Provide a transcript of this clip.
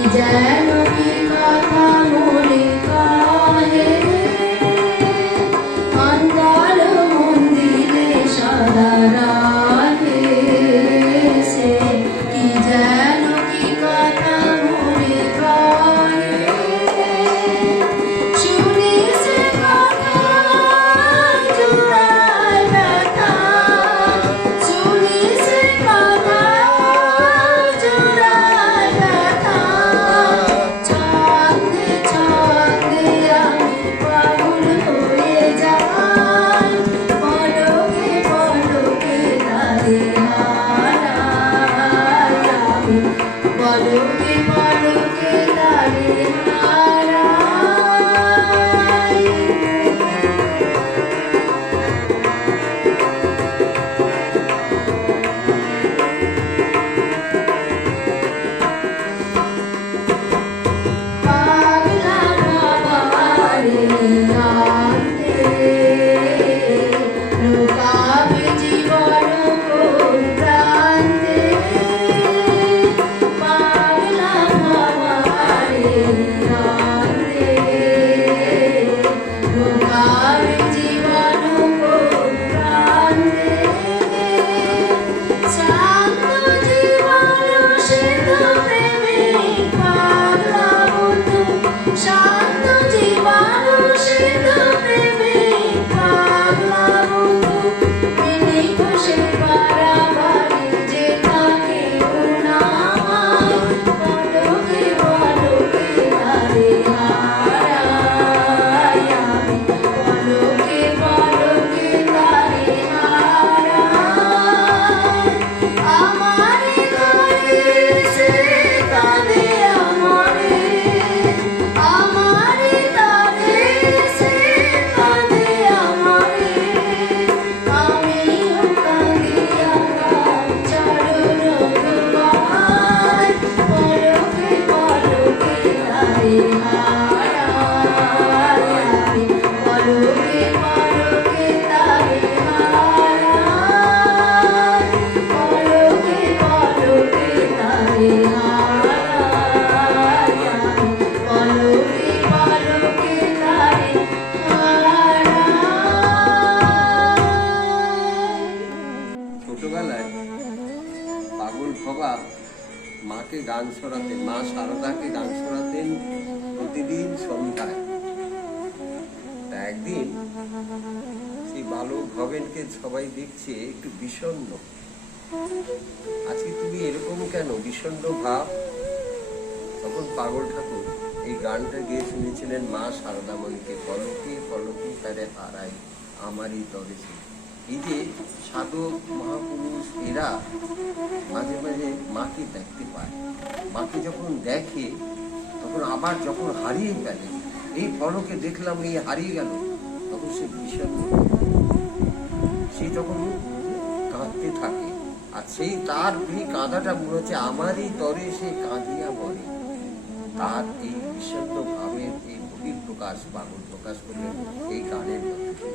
কি পলকে পলকে are indeed. মাকে গান শোনাতেন, মা সারদাকে গান শোনাতেন প্রতিদিন সন্ধ্যায়। একদিন সেই বালক ভবেনকে সবাই দেখছে, একটু বিষণ্ণ। আজকে তুমি এরকম কেন? বিষণ্ণ ভাব। তখন পাগল ঠাকুর এই গানটা গিয়ে শুনেছিলেন মা শারদামণিকে পলকে পলকে তারে হারাই আমারই তরে ছিল। এই যে সাধক মহাপুরুষ এরা মাঝে মাঝে মাকে দেখতে পায়। মাকে যখন দেখে, তখন আবার যখন হারিয়ে গেলে, এই পলকে দেখলাম, এই হারিয়ে গেল, তখন সে ভীষণ সে যখন কাঁদতে থাকে, আর সেই তার এই কাঁদাটা মনে হচ্ছে আমারই তরে সে কাঁদিয়া বলে তার এই বিষণ্ণ ভাবের এই বহিঃপ্রকাশ পাগল প্রকাশ করলেন এই গানের মধ্যে